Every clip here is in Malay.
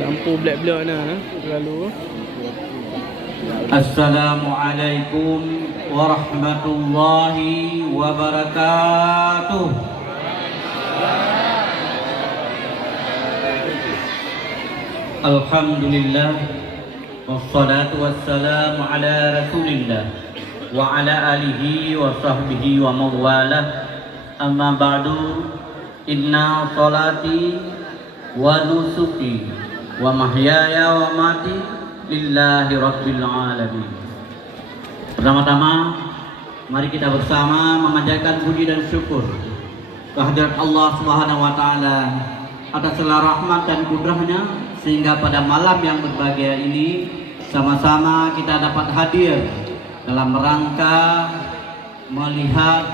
Lampu black-black nah, lalu. Assalamualaikum warahmatullahi wabarakatuh. Alhamdulillah wassalatu wassalamu ala rasulillah wa ala alihi wa sahbihi wa mawalah. Amma ba'du, inna salati wa nusuki wa mahyaya wa mati lillahi rabbil alamin. Pertama-tama mari kita bersama memanjatkan puji dan syukur kehadirat Allah Subhanahu wa taala atas segala rahmat dan kudrahnya, sehingga pada malam yang berbahagia ini sama-sama kita dapat hadir dalam rangka melihat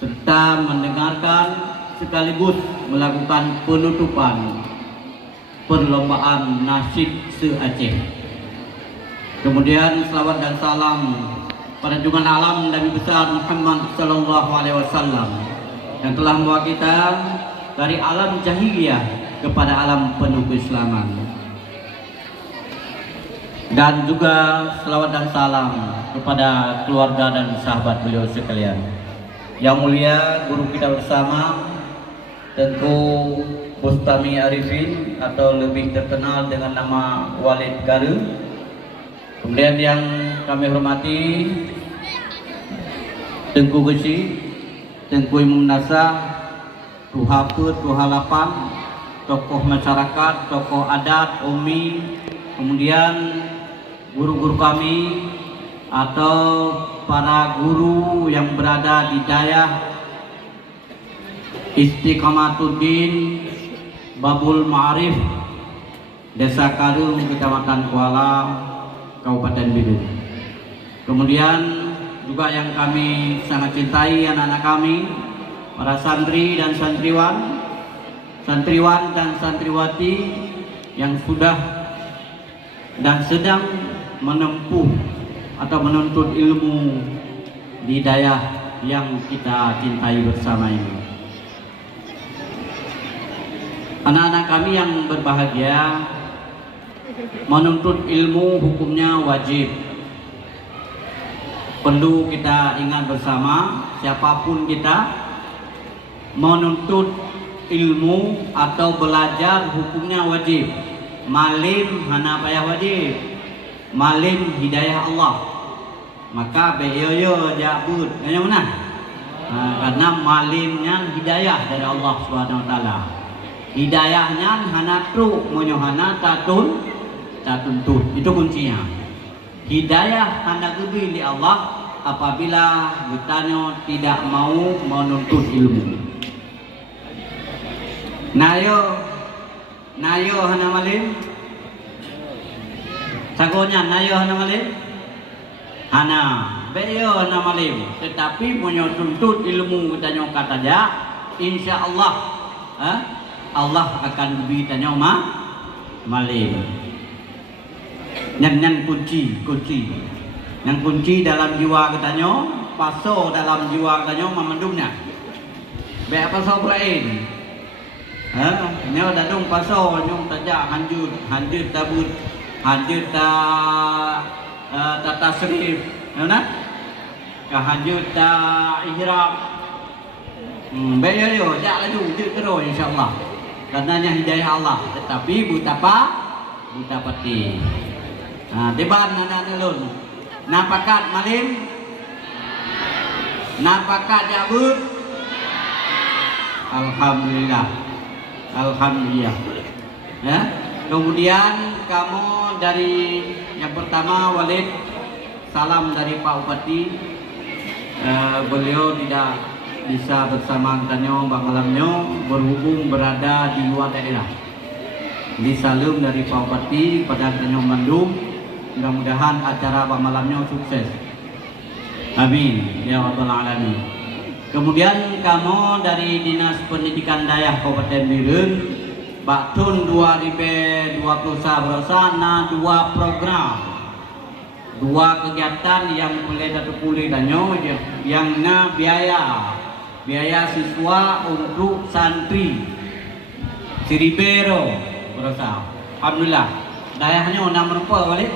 serta mendengarkan sekaligus melakukan penutupan perlombaan nasyid se-Aceh. Kemudian selawat dan salam pada junjungan alam Nabi besar Muhammad sallallahu alaihi wasallam yang telah membawa kita dari alam jahiliyah kepada alam penuh keislaman. Dan juga selawat dan salam kepada keluarga dan sahabat beliau sekalian. Yang mulia guru kita bersama, tentu Bustami Arifin atau lebih terkenal dengan nama Walid Garu. Kemudian yang kami hormati Tengku Gesi, Tengku Imam Nasah, Tuha Put, Tuha Lapan, tokoh masyarakat, tokoh adat, Umi, kemudian guru-guru kami atau para guru yang berada di daerah Istiqamatuddin Babul Ma'arif Desa Karung, Kecamatan Kuala, Kabupaten Bidung. Kemudian juga yang kami sangat cintai anak-anak kami, para santri dan santriwan, santriwan dan santriwati yang sudah dan sedang menempuh atau menuntut ilmu di daerah yang kita cintai bersama ini. Anak-anak kami yang berbahagia, menuntut ilmu hukumnya wajib. Perlu kita ingat bersama, siapapun kita, menuntut ilmu atau belajar hukumnya wajib. Malim hana payah wajib, malim hidayah Allah. Maka beyoyo jabut yang mana? Karena malimnya hidayah dari Allah Subhanahu wa taala. Hidayahnya hana truk monyohana tatun tatuntut. Itu kuncinya. Hidayah hana gebi di Allah apabila bertanya tidak mau menuntut ilmu. Nayo hana malim. Sagonya nayo hana malim. Hana beyo hana malim. Tetapi punya tuntut ilmu bertanya kata aja, insya Allah Allah akan beri tanya malim. Nyan kunci. Yang kunci dalam jiwa katanya, paso dalam jiwa katanya memendungnya. Be paso lain. Nyo dadung paso nyong taja hanjut tabut, hanjut ta tasrif, nah? Kahanjut ta ihram. Be yo ja laju terus insyaallah. Karenanya hidayah Allah, tetapi buta pati. Nah, deban anak ulun. Napakat malim, napakat jabut. Alhamdulillah. Ya. Kemudian kamu dari yang pertama Walid, salam dari Pak Bupati. Beliau tidak bisa bersama Tanyo Bangalamnya berhubung berada di luar daerah. Disalam dari Pak Bupati pada Tanyo Bandung. Mudah-mudahan acara malamnya sukses. Amin ya rabbal alamin. Kemudian kamu dari Dinas Pendidikan Daerah Kabupaten Bidun, Baktun 2020 bersana 2 program, 2 kegiatan yang boleh terpulih danyo yang biaya siswa untuk santri Siribero berusaha. Alhamdulillah. Dayahnya nama apa balik?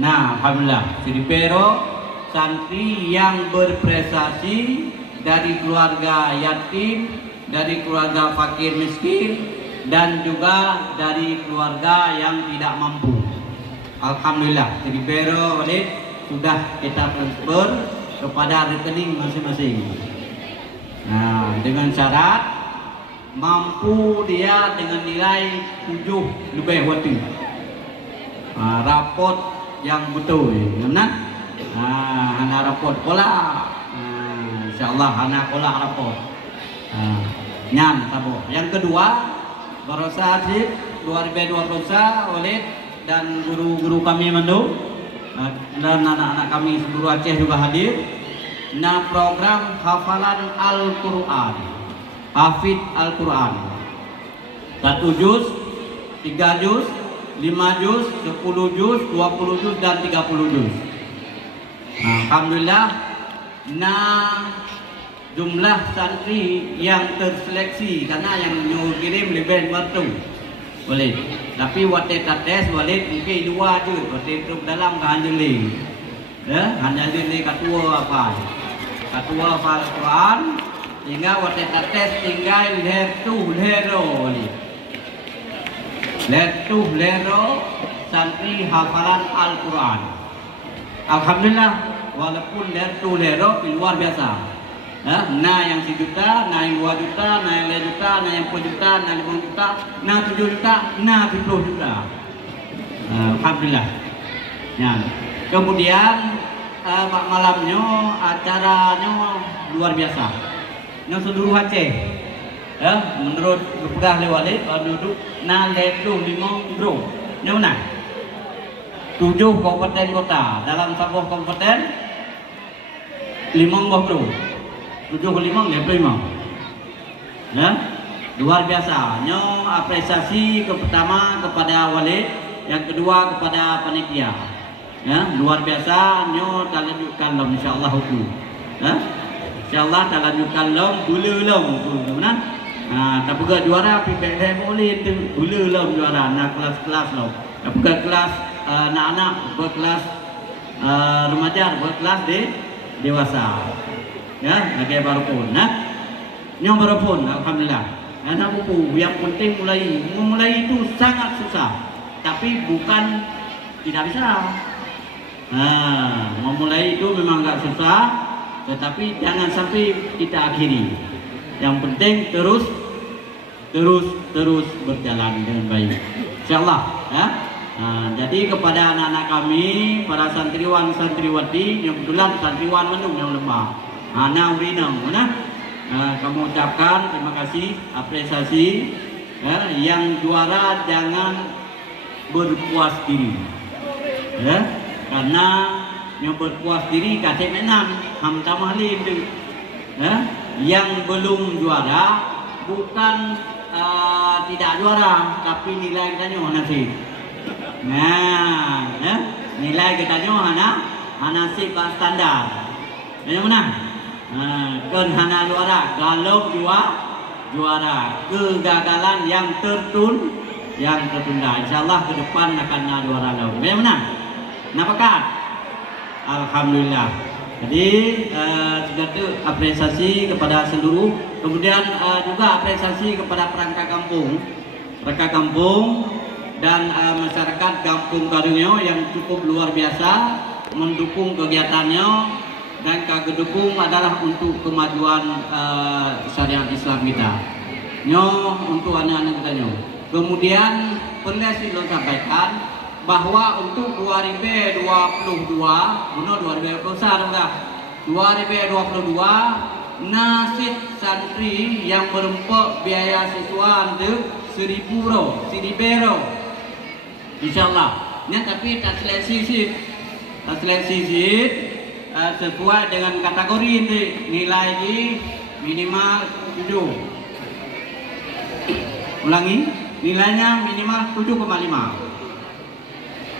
Nah, alhamdulillah. Siribero santri yang berprestasi dari keluarga yatim, dari keluarga fakir miskin, dan juga dari keluarga yang tidak mampu. Alhamdulillah. Siribero balik sudah kita transfer kepada rekening masing-masing. Nah, dengan syarat mampu dia dengan nilai 7 lebih waktu. Rapot yang betul, benar? Anak rapot pola. InsyaAllah anak pola rapot. Nyan tabo. Yang kedua, berusaha sih 2020 oleh dan guru-guru kami Mandu dan anak-anak kami seluruh Aceh juga hadir. Nah, program hafalan Al-Quran. Hafid Al-Quran 1 juz, 3 juz, 5 juz, 10 juz, 20 juz, dan 30 juz. Alhamdulillah. Nah, jumlah santri yang terseleksi karena yang kirim lebih mertu boleh. Tapi waktu tes boleh mungkin 2 je. Waktu itu dalam kehanjeli. Ya, hanjeli ketua apa? Ketua hafal Al-Quran. Hingga waktu tes tinggal lero santri hafalan Al-Quran. Alhamdulillah, walaupun lero luar biasa. Nah yang 1 juta, nah yang 2 juta, nah yang 5 juta, nah yang 10 juta, nah 5 juta, nah 7 juta, nah 10 juta. Alhamdulillah. Ya. Kemudian malamnya acaranya luar biasa. Yang seluruh Aceh, menurut Kepegah Lewalik duduk na ledu 5 bro, yang mana? 7 kabupaten kota dalam sebuah kabupaten 5 bro, 7 ke 5 level 5. Ya, luar biasa. Nyo apresiasi pertama kepada Walid, yang kedua kepada panitia. Ya, luar biasa. Nyo talanjutkan dalam insyaallah hukum. Ya. InsyaAllah tak lanjutkan lom, gula lom. Benar? Tak pergi juara, pergi boleh tu gula lom juara. Nak kelas-kelas lom. Tak pergi kelas anak-anak, pergi kelas remaja, pergi kelas dewasa. Ya, lagi baru pun. Yang baru pun, alhamdulillah. Anak buku yang penting memulai itu sangat susah. Tapi bukan tidak bisa. Memulai itu memang agak susah. Tetapi jangan sampai kita akhiri. Yang penting terus berjalan dengan baik. InsyaAllah. Ya. Jadi kepada anak-anak kami, para santriwan santriwati, yang kebetulan santriwan Mendung yang lemah. Ana urinam, mana? Kamu ucapkan terima kasih, apresiasi. Ya. Yang juara jangan berpuas diri. Ya. Karena yang berpuas diri kasih menang hamta mahlin tu. Yang belum juara bukan tidak juara, tapi nilai kita nyo nasib. Nah, nilai kita nyo nasib standar. Yang mana? Kan hana juara, kalau juara, kegagalan yang tertunda. Insyaallah ke depan akan juara lagi. Yang mana? Nampakat? Alhamdulillah. Jadi juga tu apresiasi kepada seluruh. Kemudian juga apresiasi kepada perangkat kampung dan masyarakat Kampung Karunyo yang cukup luar biasa mendukung kegiatannya, dan kedukung adalah untuk kemajuan syariat Islam kita. Untuk anak-anak kita nyo. Kemudian pernah saya sampaikan bahwa untuk 2022, benar 2022 nasib santri yang merempok biaya siswa untuk 1.000 Siribero. InsyaAllah. Tapi tak seleksi sesuai dengan kategori ini, nilai di minimal 7. Ulangi, nilainya minimal 7,5.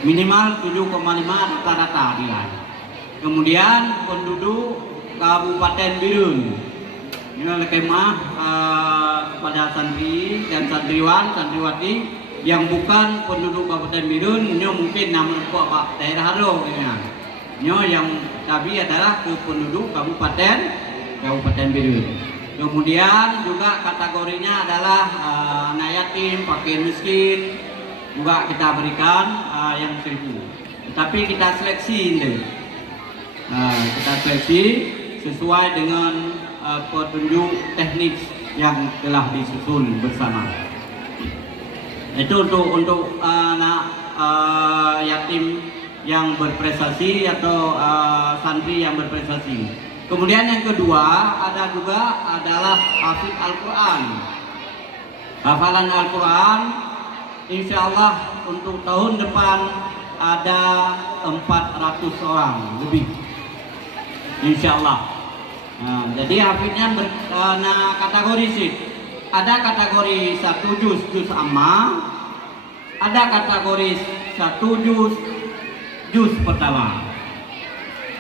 Minimal 7,5 rata-rata nilai. Kemudian penduduk Kabupaten Birun, ini kemah kepada santri dan santriwati yang bukan penduduk Kabupaten Birun, nyo mungkin nama Pak daerah Haro ya. Nyo yang tapi adalah ke penduduk Kabupaten Birun. Kemudian juga kategorinya adalah anak yatim, fakir miskin, juga kita berikan yang 1.000. Tapi kita seleksi ini. Kita seleksi sesuai dengan petunjuk teknik yang telah disusun bersama. Itu untuk anak yatim yang berprestasi atau santri yang berprestasi. Kemudian yang kedua ada juga adalah hafid Al-Quran. Hafalan Al-Quran, insya Allah untuk tahun depan ada 400 orang lebih, insya Allah. Nah, jadi hafidnya kategori sih. Ada kategori 1 juz amma, ada kategori 1 juz pertama.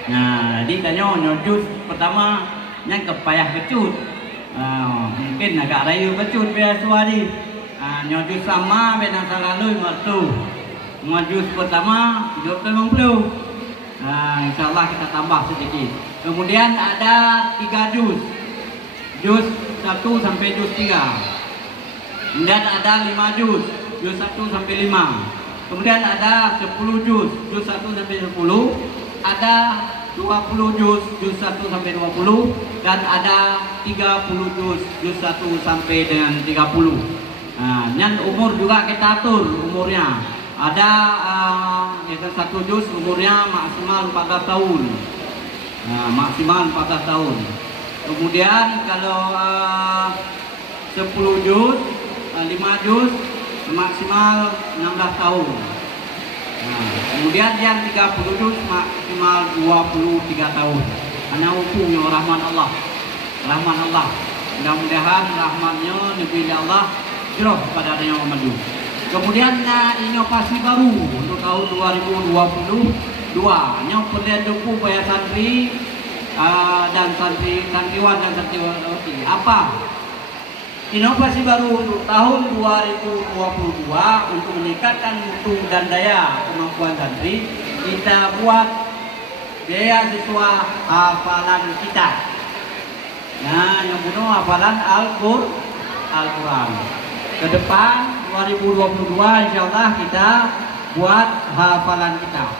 Nah, jadi kanyo juz pertama yang kepayah kecut. Mungkin agak rayu kecut biasa hari. Juz sama benang selalu waktu. Juz pertama 50. Insyaallah kita tambah sedikit. Kemudian ada 3 juz. Juz 1 sampai juz 3. Kemudian ada 5 juz 1 sampai 5. Kemudian ada 10 juz 1 sampai 10. Ada 20 juz 1 sampai 20 dan ada 30 juz 1 sampai dengan 30. Dan umur juga kita atur umurnya. Ada 1 juz umurnya maksimal 14 tahun. Maksimal 14 tahun. Kemudian kalau 10 juz 5 juz maksimal 16 tahun. Kemudian yang 30 juz maksimal 23 tahun. Karena hukumnya rahman Allah. Mudah-mudahan rahmatnya Nabi Allah jauh pada Nabi Muhammad. Kemudian inovasi baru untuk tahun 2022. Yang pendeduku bayar santri dan santriwan dan santriwati. Apa? Inovasi baru untuk tahun 2022 untuk meningkatkan mutu dan daya kemampuan santri, kita buat beasiswa hafalan kita. Nah, yang bunuh hafalan Al-Quran. Ke depan 2022 insyaallah kita buat hafalan kita.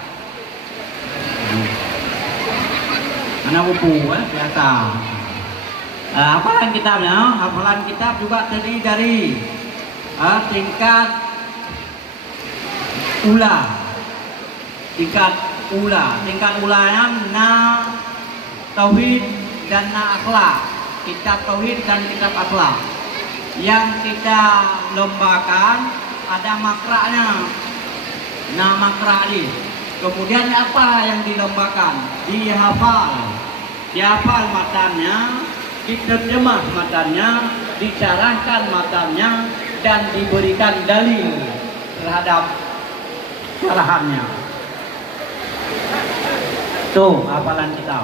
Anak buku biasa. Hafalan kitab juga terdiri dari tingkat ula yang tauhid dan akhlak, kitab tauhid dan kitab akhlak yang kita lombakan. Ada makranya, makra ini. Kemudian apa yang dilombakan? Dihafal matanya, diterjemah matanya, dicarahkan matanya, dan diberikan dalil terhadap kesalahannya. Tuh hafalan kita.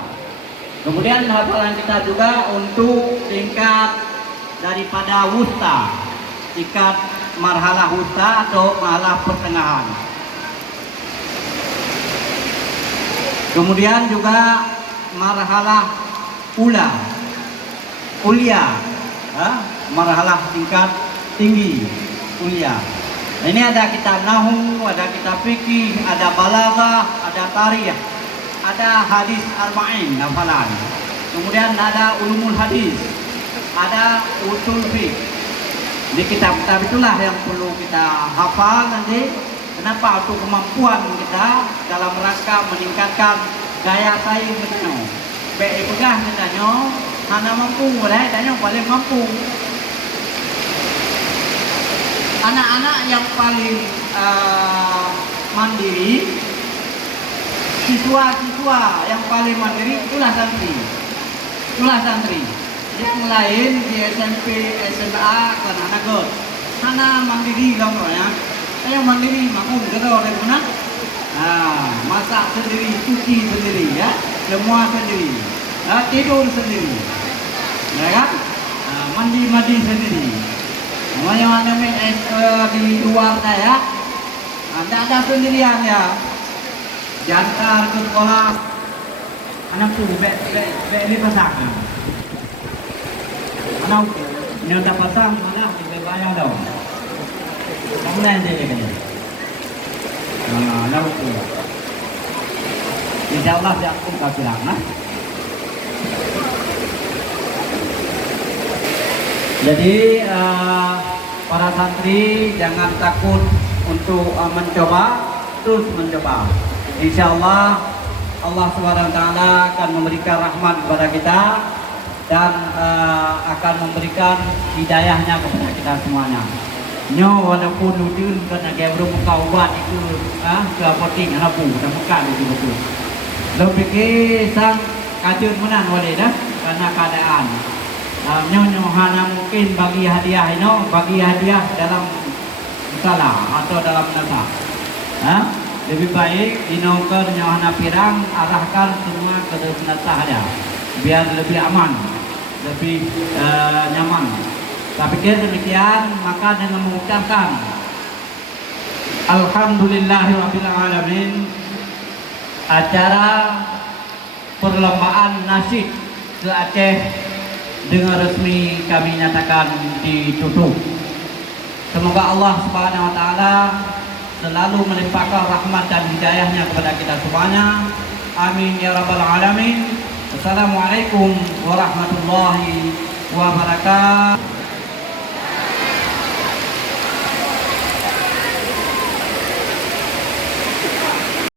Kemudian hafalan kita juga untuk tingkat daripada wusta, tingkat marhalah wusta atau marhalah pertengahan. Kemudian juga marhalah ulia, marhalah tingkat tinggi ulia. Ini ada kitab nahu, ada kitab fikih, ada balaghah, ada tarikh, ada hadis arba'in hafalan. Kemudian ada ulumul hadis, ada usul fiqh. Di kitab-kitab itulah yang perlu kita hafal nanti. Kenapa? Untuk kemampuan kita dalam rangka meningkatkan daya saing kita. Baik pegah kitanya, hana mampu, kitanya paling mampu. Anak-anak yang paling mandiri, siswa-siswa yang paling mandiri itulah santri. Yang lain di SMP, SMA, kan anak god. Hana mandiri gambarnya. Yang mandiri makum gedor dari mana? Masak sendiri, cuci sendiri, ya, semua sendiri, tidur sendiri, ya kan? mandi sendiri. Namanya di luar saya, tidak ada sendirian ya. Diantar ke sekolah, anakku ini pasang. Anakku ini udah pasang, mana kita bayar dong. Kamu lain jadi kan? Anakku. Insya Allah dia aku kasih lah. Jadi para santri jangan takut untuk mencoba, terus mencoba. Insya Allah Allah SWT akan memberikan rahmat kepada kita dan akan memberikan hidayahnya kepada kita semuanya. Nyo walaupun udun kena gaya berbuka ubat itu ke apotik harapu dan bukan itu betul. Lebih ke sang kacun menan wale dah karena keadaan. Nyo hana mungkin bagi hadiah dalam salah atau dalam nasa. Lebih baik dinoker nyo hana pirang arahkan semua ke nasa dia biar lebih aman, lebih nyaman. Tapi kira demikian maka dengan mengucapkan Alhamdulillahirabbil alamin, acara perlombaan nasyid ke Aceh dengan resmi kami nyatakan ditutup. Semoga Allah Subhanahu wa taala selalu melimpahkan rahmat dan hidayahnya kepada kita semuanya. Amin ya rabbal alamin. Assalamualaikum warahmatullahi wabarakatuh.